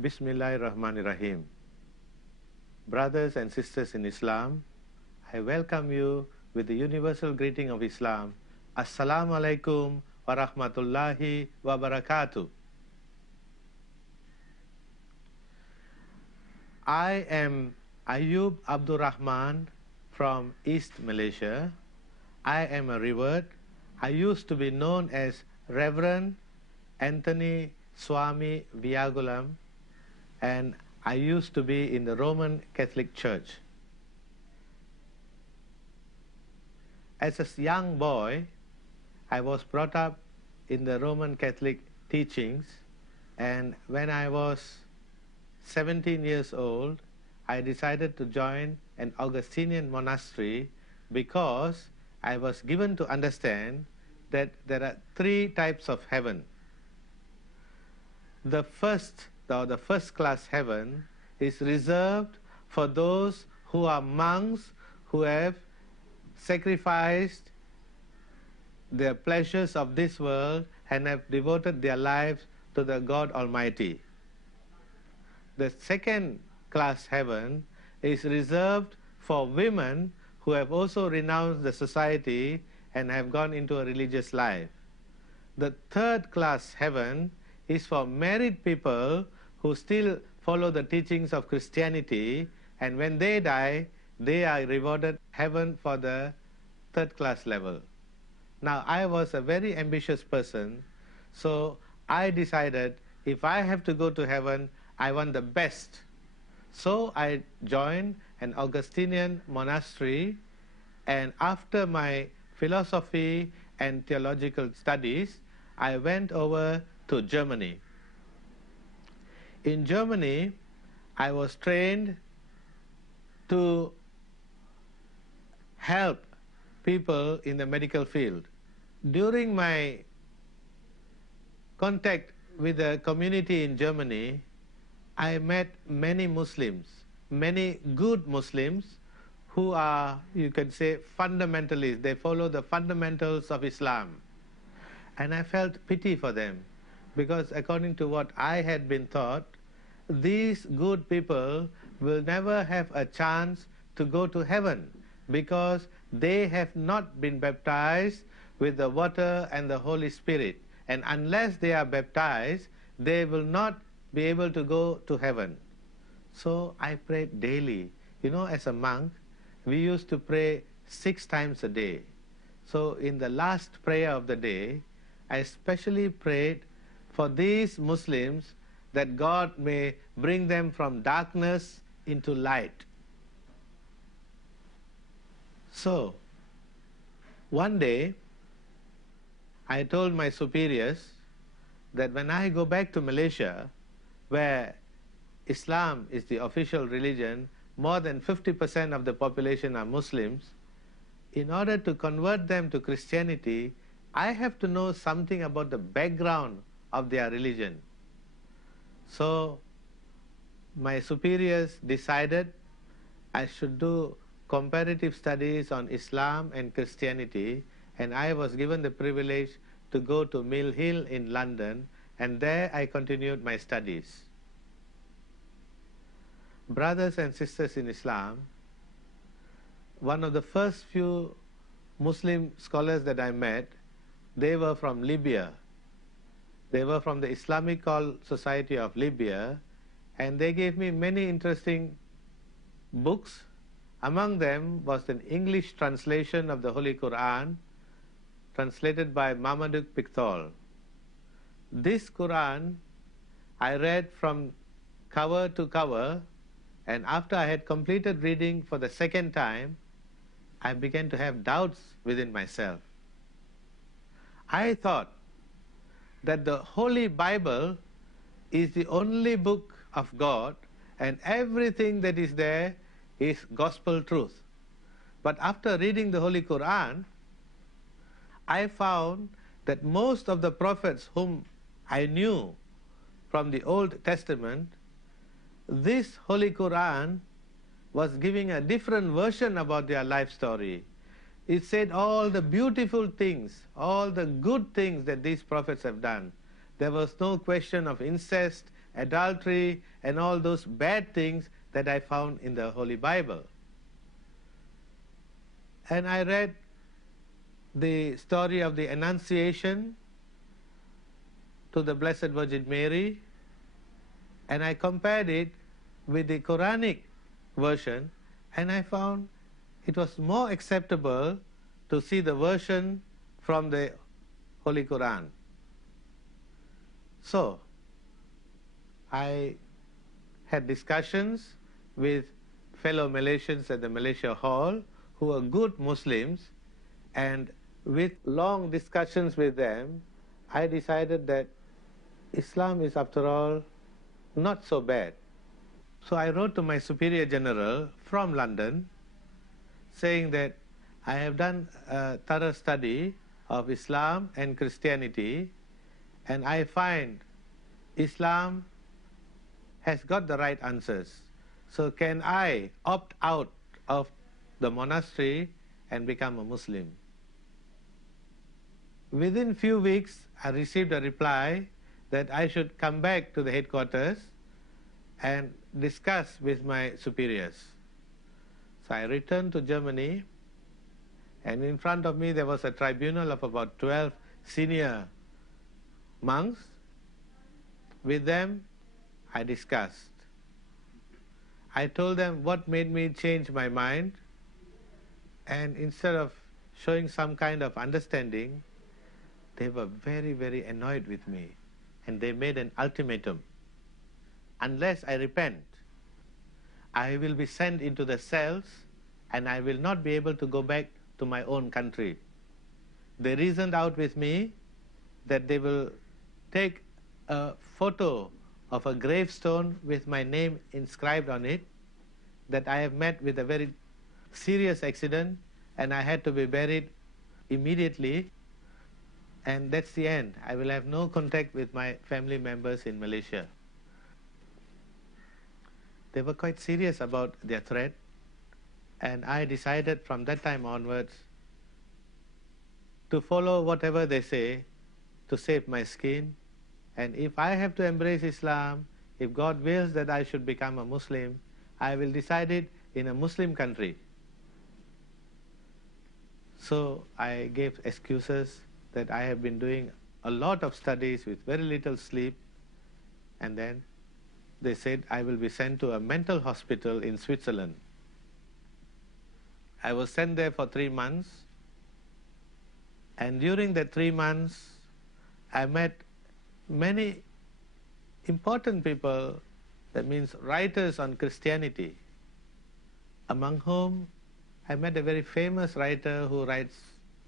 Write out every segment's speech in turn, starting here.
Bismillahirrahmanirrahim. Brothers and sisters in Islam, I welcome you with the universal greeting of Islam. Assalamu alaikum wa rahmatullahi wa barakatuh. I am Ayub Abdul Rahman from East Malaysia. I am a revert. I used to be known as Reverend Anthony Swami Viagulam, and I used to be in the Roman Catholic Church. As a young boy, I was brought up in the Roman Catholic teachings, and when I was 17 years old, I decided to join an Augustinian monastery because I was given to understand that there are three types of heaven. The first class heaven is reserved for those who are monks who have sacrificed their pleasures of this world and have devoted their lives to the God Almighty. The second class heaven is reserved for women who have also renounced the society and have gone into a religious life. The third class heaven is for married people who still follow the teachings of Christianity, and when they die, they are rewarded heaven for the third class level. Now, I was a very ambitious person, so I decided if I have to go to heaven, I want the best. So I joined an Augustinian monastery, and after my philosophy and theological studies, I went over to Germany. In Germany, I was trained to help people in the medical field. During my contact with the community in Germany, I met many Muslims, many good Muslims who are, you can say, fundamentalists. They follow the fundamentals of Islam. And I felt pity for them because according to what I had been taught, these good people will never have a chance to go to heaven because they have not been baptized with the water and the Holy Spirit. And unless they are baptized, they will not be able to go to heaven. So I prayed daily. You know, as a monk, we used to pray 6 times a day. So in the last prayer of the day, I especially prayed for these Muslims that God may bring them from darkness into light. So, one day, I told my superiors that when I go back to Malaysia, where Islam is the official religion, more than 50% of the population are Muslims, in order to convert them to Christianity, I have to know something about the background of their religion. So my superiors decided I should do comparative studies on Islam and Christianity, and I was given the privilege to go to Mill Hill in London, and there I continued my studies. Brothers and sisters in Islam, one of the first few Muslim scholars that I met, they were from Libya. They were from the Islamic Society of Libya, and they gave me many interesting books. Among them was an English translation of the Holy Quran, translated by Marmaduke Pickthall. This Quran I read from cover to cover, and after I had completed reading for the second time, I began to have doubts within myself. I thought that the Holy Bible is the only book of God and everything that is there is gospel truth. But after reading the Holy Quran, I found that most of the prophets whom I knew from the Old Testament, this Holy Quran was giving a different version about their life story. It said all the beautiful things, all the good things that these prophets have done. There was no question of incest adultery, and all those bad things that I found in the Holy Bible. And I read the story of the Annunciation to the Blessed Virgin Mary, and I compared it with the Quranic version, and I found it was more acceptable to see the version from the Holy Quran. So, I had discussions with fellow Malaysians at the Malaysia Hall who are good Muslims, and with long discussions with them, I decided that Islam is, after all, not so bad. So I wrote to my Superior General from London saying that I have done a thorough study of Islam and Christianity, and I find Islam has got the right answers. So can I opt out of the monastery and become a Muslim? Within few weeks, I received a reply that I should come back to the headquarters and discuss with my superiors. So I returned to Germany, and in front of me there was a tribunal of about 12 senior monks. With them, I discussed. I told them what made me change my mind, and instead of showing some kind of understanding, they were very, very annoyed with me, and they made an ultimatum. Unless I repent, I will be sent into the cells, and I will not be able to go back to my own country. They reasoned out with me that they will take a photo of a gravestone with my name inscribed on it, that I have met with a very serious accident and I had to be buried immediately, and that's the end. I will have no contact with my family members in Malaysia. They were quite serious about their threat, and I decided from that time onwards to follow whatever they say to save my skin. And if I have to embrace Islam, if God wills that I should become a Muslim, I will decide it in a Muslim country. So I gave excuses that I have been doing a lot of studies with very little sleep, and then they said I will be sent to a mental hospital in Switzerland. I was sent there for 3 months, and during the 3 months I met many important people, that means writers on Christianity, among whom I met a very famous writer who writes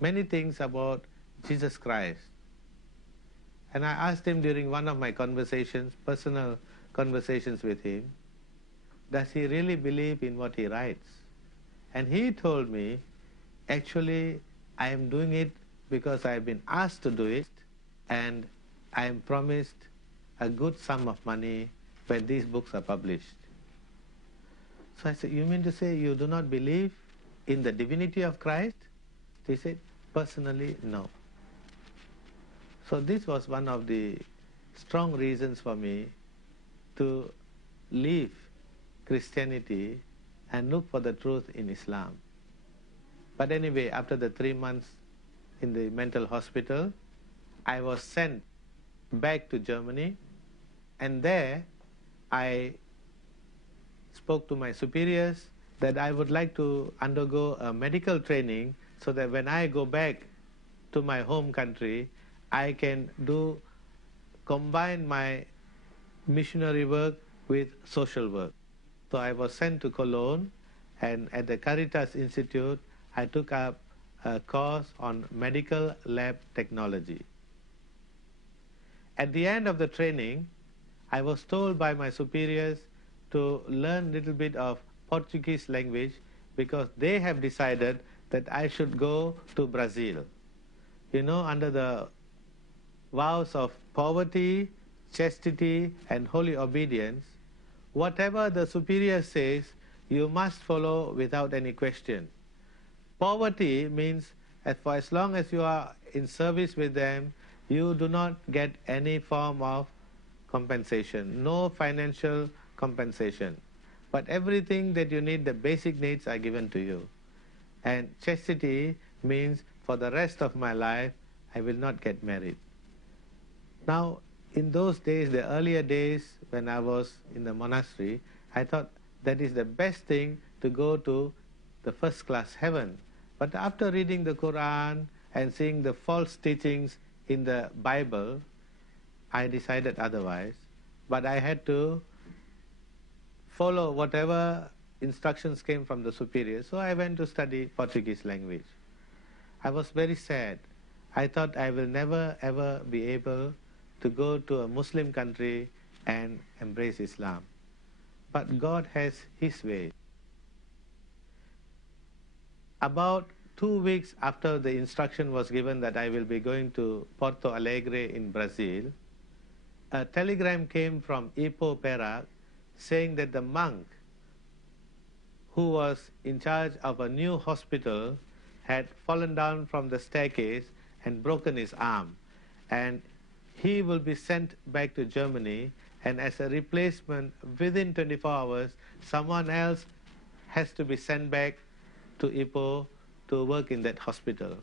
many things about Jesus Christ. And I asked him during one of my conversations, personal conversations with him, does he really believe in what he writes? And he told me, actually, I am doing it because I have been asked to do it, and I am promised a good sum of money when these books are published. So I said, you mean to say you do not believe in the divinity of Christ? He said, personally, no. So this was one of the strong reasons for me to leave Christianity and look for the truth in Islam. But anyway, after the 3 months in the mental hospital, I was sent back to Germany, and there I spoke to my superiors that I would like to undergo a medical training so that when I go back to my home country, I can combine my missionary work with social work. So I was sent to Cologne, and at the Caritas Institute, I took up a course on medical lab technology. At the end of the training, I was told by my superiors to learn a little bit of Portuguese language because they have decided that I should go to Brazil. You know, under the vows of poverty, chastity, and holy obedience, whatever the superior says, you must follow without any question. Poverty means that for as long as you are in service with them, you do not get any form of compensation, no financial compensation. But everything that you need, the basic needs are given to you. And chastity means for the rest of my life, I will not get married. Now, in those days, the earlier days when I was in the monastery, I thought that is the best thing to go to the first class heaven. But after reading the Quran and seeing the false teachings in the Bible, I decided otherwise. But I had to follow whatever instructions came from the superior. So I went to study Portuguese language. I was very sad. I thought I will never ever be able to go to a Muslim country and embrace Islam. But God has His way. About 2 weeks after the instruction was given that I will be going to Porto Alegre in Brazil, a telegram came from Ipoh, Perak, saying that the monk who was in charge of a new hospital had fallen down from the staircase and broken his arm, and he will be sent back to Germany, and as a replacement, within 24 hours, someone else has to be sent back to Ipoh to work in that hospital.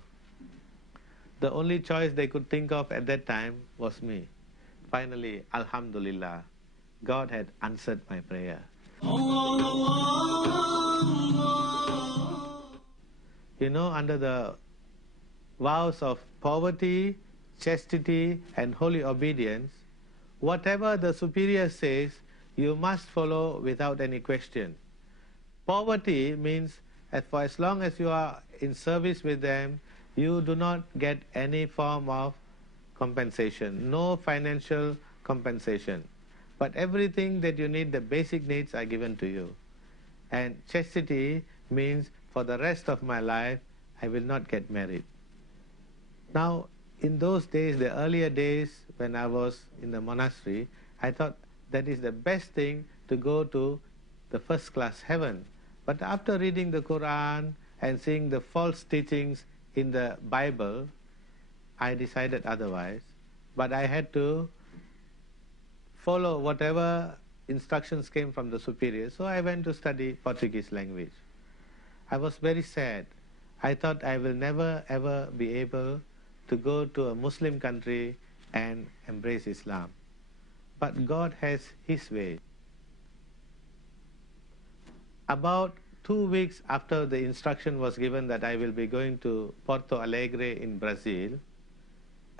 The only choice they could think of at that time was me. Finally, Alhamdulillah, God had answered my prayer. You know, under the vows of poverty, chastity, and holy obedience, whatever the superior says, you must follow without any question. Poverty means that for as long as you are in service with them, you do not get any form of compensation, no financial compensation. But everything that you need, the basic needs are given to you. And chastity means for the rest of my life, I will not get married. Now, in those days, the earlier days when I was in the monastery, I thought that is the best thing to go to the first class heaven. But after reading the Quran and seeing the false teachings in the Bible, I decided otherwise. But I had to follow whatever instructions came from the superior. So I went to study Portuguese language. I was very sad. I thought I will never ever be able to go to a Muslim country and embrace Islam. But God has His way. About 2 weeks after the instruction was given that I will be going to Porto Alegre in Brazil,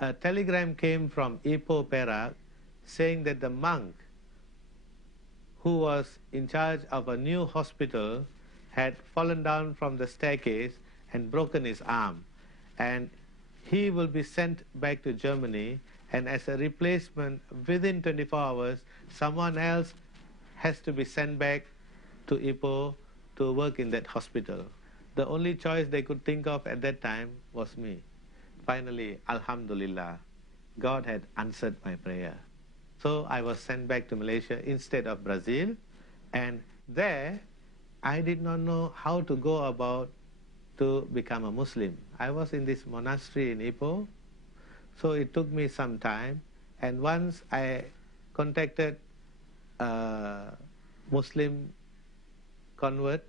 a telegram came from Ipoh, Perak, saying that the monk who was in charge of a new hospital had fallen down from the staircase and broken his arm, and he will be sent back to Germany, and as a replacement, within 24 hours, someone else has to be sent back to Ipoh to work in that hospital. The only choice they could think of at that time was me. Finally, Alhamdulillah, God had answered my prayer. So I was sent back to Malaysia instead of Brazil, and there I did not know how to go about to become a Muslim. I was in this monastery in Ipoh, so it took me some time, and once I contacted a Muslim convert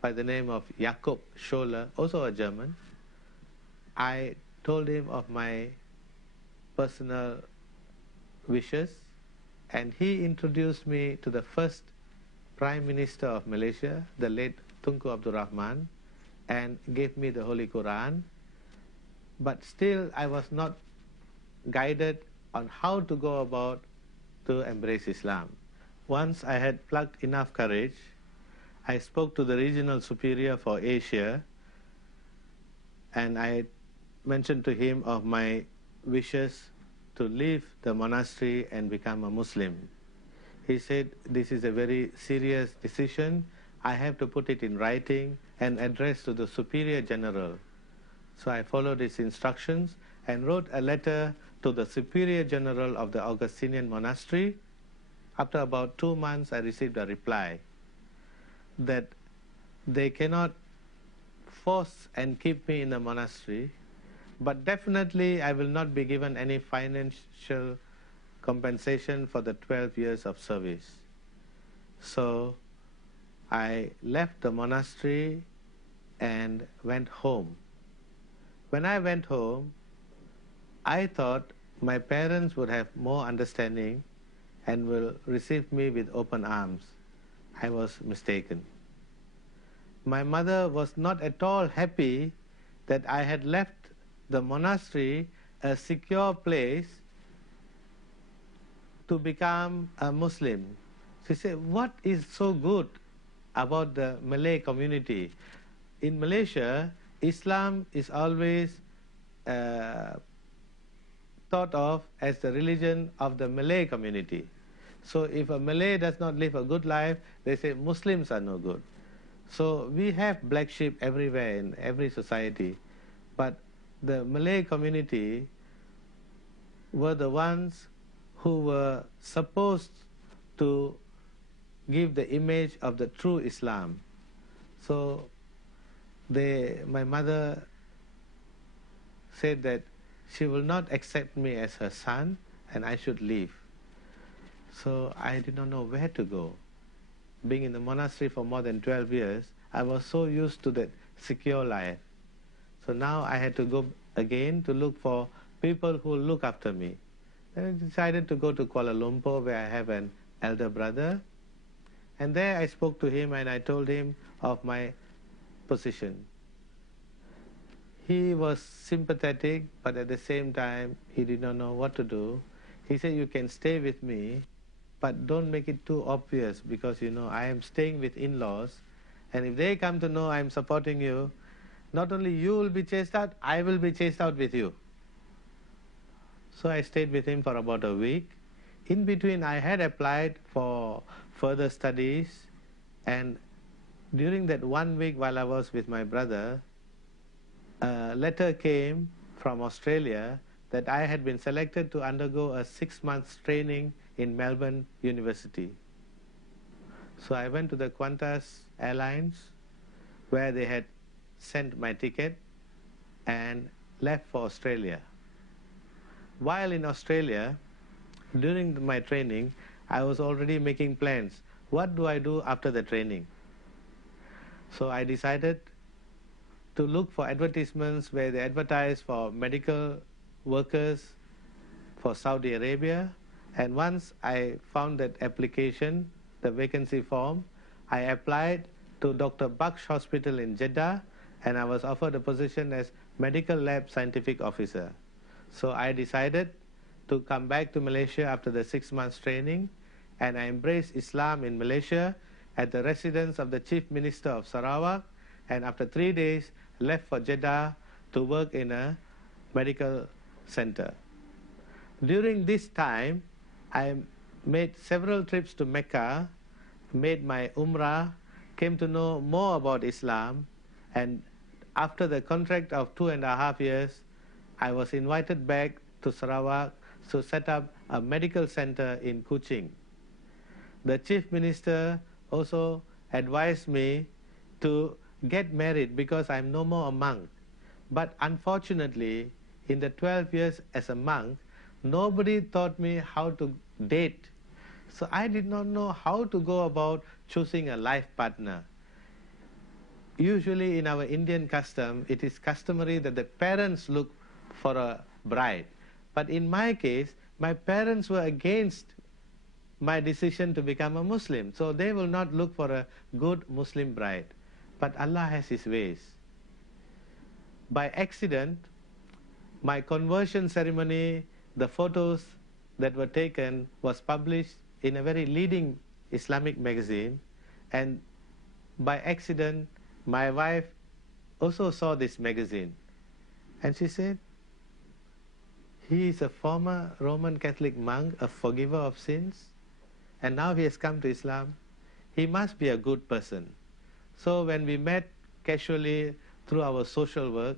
by the name of Jakob Scholler, also a German. I told him of my personal wishes, and he introduced me to the first Prime Minister of Malaysia, the late Tunku Abdul Rahman, and gave me the Holy Quran. But still I was not guided on how to go about to embrace Islam. Once I had plucked enough courage, I spoke to the regional superior for Asia, and I mentioned to him of my wishes to leave the monastery and become a Muslim. He said, this is a very serious decision. I have to put it in writing and address to the Superior General. So I followed his instructions and wrote a letter to the Superior General of the Augustinian Monastery. After about 2 months, I received a reply that they cannot force and keep me in the monastery, but definitely I will not be given any financial compensation for the 12 years of service. So I left the monastery and went home. When I went home, I thought my parents would have more understanding and will receive me with open arms. I was mistaken. My mother was not at all happy that I had left the monastery, a secure place, to become a Muslim. She said, what is so good about the Malay community? In Malaysia, Islam is always thought of as the religion of the Malay community. So if a Malay does not live a good life, they say Muslims are no good. So we have black sheep everywhere in every society, but the Malay community were the ones who were supposed to give the image of the true Islam. So my mother said that she will not accept me as her son and I should leave. So I did not know where to go. Being in the monastery for more than 12 years, I was so used to that secure life. So now I had to go again to look for people who will look after me. Then I decided to go to Kuala Lumpur, where I have an elder brother. And there I spoke to him and I told him of my position. He was sympathetic, but at the same time, he did not know what to do. He said, you can stay with me, but don't make it too obvious, because I am staying with in-laws, and if they come to know I am supporting you, not only you will be chased out, I will be chased out with you. So I stayed with him for about a week. In between, I had applied for further studies, and during that 1 week while I was with my brother, a letter came from Australia that I had been selected to undergo a 6 months training in Melbourne University. So I went to the Qantas Airlines, where they had sent my ticket, and left for Australia. While in Australia, during my training, I was already making plans. What do I do after the training? So I decided to look for advertisements where they advertise for medical workers for Saudi Arabia. And once I found that application, the vacancy form, I applied to Dr. Baksh Hospital in Jeddah, and I was offered a position as Medical Lab Scientific Officer. So I decided to come back to Malaysia after the 6 months training, and I embraced Islam in Malaysia at the residence of the Chief Minister of Sarawak, and after 3 days left for Jeddah to work in a medical center. During this time, I made several trips to Mecca, made my Umrah, came to know more about Islam, and after the contract of 2.5 years, I was invited back to Sarawak to set up a medical center in Kuching. The Chief Minister also advised me to get married because I'm no more a monk. But unfortunately, in the 12 years as a monk, nobody taught me how to date. So I did not know how to go about choosing a life partner. Usually in our Indian custom, it is customary that the parents look for a bride. But in my case, my parents were against my decision to become a Muslim. So they will not look for a good Muslim bride. But Allah has His ways. By accident, my conversion ceremony, the photos that were taken was published in a very leading Islamic magazine, and by accident, my wife also saw this magazine, and she said, he is a former Roman Catholic monk, a forgiver of sins, and now he has come to Islam. He must be a good person. So when we met casually through our social work,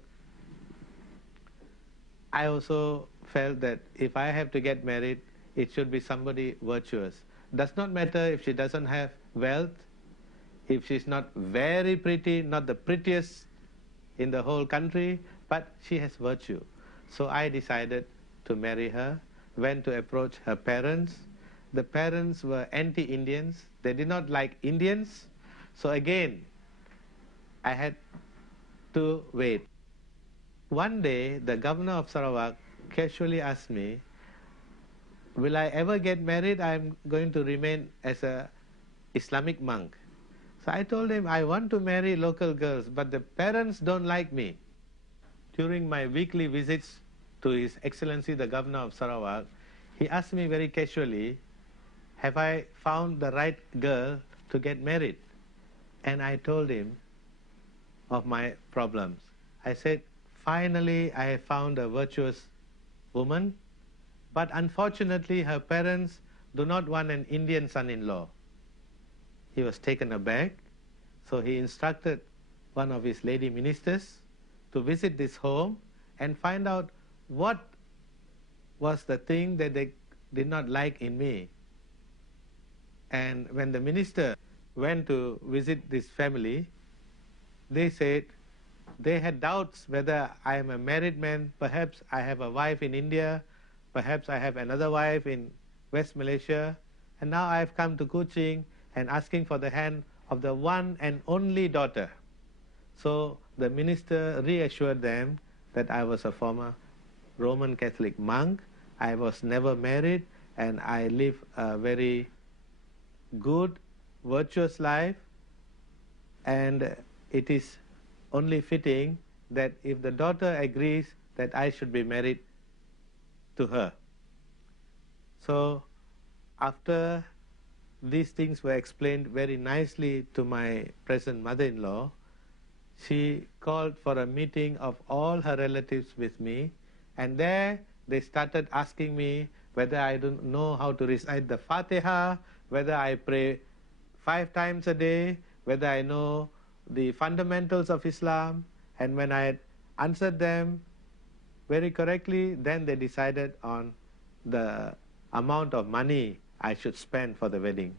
I also felt that if I have to get married, it should be somebody virtuous. Does not matter if she doesn't have wealth, if she's not very pretty, not the prettiest in the whole country, but she has virtue. So I decided to marry her. went to approach her parents. The parents were anti-Indians. They did not like Indians. So again, I had to wait. One day, the governor of Sarawak casually asked me, will I ever get married? I'm going to remain as a Islamic monk. So I told him, I want to marry local girls, but the parents don't like me. During my weekly visits to His Excellency the Governor of Sarawak, he asked me very casually, have I found the right girl to get married? And I told him of my problems. I said, finally I have found a virtuous woman, but unfortunately her parents do not want an Indian son-in-law. He was taken aback, so he instructed one of his lady ministers to visit this home and find out what was the thing that they did not like in me. And when the minister went to visit this family, they said they had doubts whether I am a married man, perhaps I have a wife in India, perhaps I have another wife in West Malaysia, and now I have come to Kuching and asking for the hand of the one and only daughter. So the minister reassured them that I was a former Roman Catholic monk, I was never married, and I live a very good, virtuous life, and it is only fitting that if the daughter agrees that I should be married to her. So after these things were explained very nicely to my present mother-in-law, she called for a meeting of all her relatives with me, and there they started asking me whether I don't know how to recite the Fatiha, whether I pray 5 times a day, whether I know the fundamentals of Islam. And when I had answered them very correctly, then they decided on the amount of money I should spend for the wedding.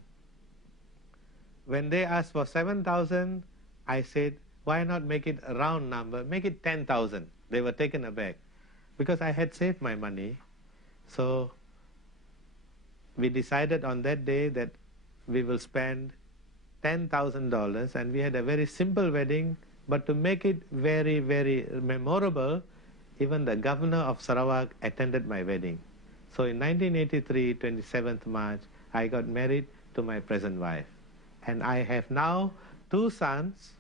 When they asked for 7,000, I said, why not make it a round number, make it 10,000. They were taken aback because I had saved my money. So we decided on that day that we will spend $10,000, and we had a very simple wedding, but to make it very, very memorable, even the governor of Sarawak attended my wedding. So in 1983, 27th March, I got married to my present wife. And I have now 2 sons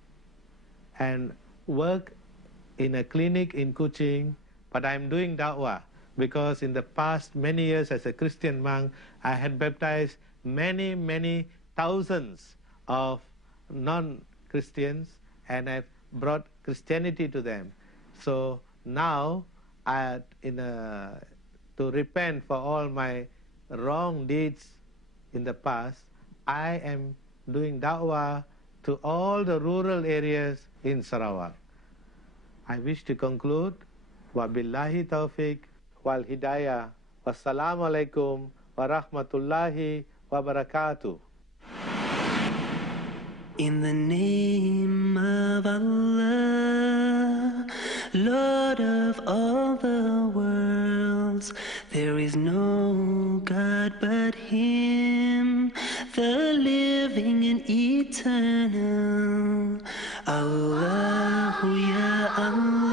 and work in a clinic in Kuching, but I'm doing da'wah because in the past many years as a Christian monk, I had baptized many, many thousands of non-Christians, and I've brought Christianity to them. So now, to repent for all my wrong deeds in the past, I am doing da'wah to all the rural areas in Sarawak. I wish to conclude, wabillahi taufiq wal hidayah, wassalamu alaikum wa rahmatullahi wa barakatuh. In the name of Allah, Lord of all the worlds, there is no God but Him, the living and eternal. Allahu ya Allah.